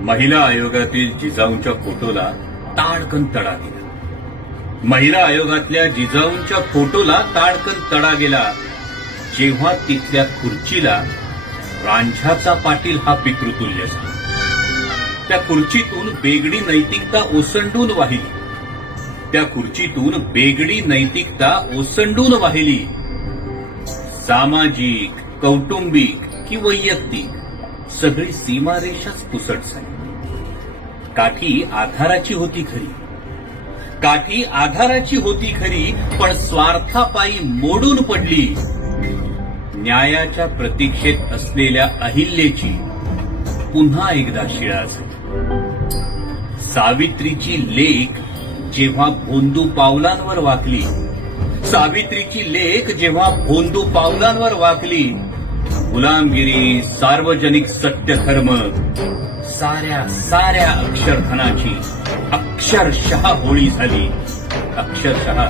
महिला आयोगातील जिजाऊंच्या फोटोला ताडकन तडा गेला. महिला आयोगातल्या जिजाऊंच्या फोटोला ताडकन तडा गेला जेव्हा तिथल्या खुर्चीला रांझ्याचा पाटील हा पितृतुल्य झाला. त्या खुर्चीतून बेगडी नैतिकता ओसंडून वाहिली. त्या खुर्चीतून बेगडी नैतिकता ओसंडून वाहिली. सामाजिक, कौटुंबिक की वैयक्तिक सगळी सीमारेषाच पुसट झाली. काठी आधाराची होती खरी, काठी आधाराची होती खरी, पण स्वार्थापायी मोडून पडली. न्यायाच्या प्रतीक्षेत असलेल्या अहिल्याची पुन्हा एकदा शिळा झाली. सावित्रीची लेक जेव्हा भोंदू पावलांवर वाकली, सावित्रीची लेक जेव्हा भोंदू पावलांवर वाकली, गुलामगिरी, सार्वजनिक सत्यधर्म, साऱ्या अक्षरधनाची अक्षरशः होळी झाली. अक्षरशः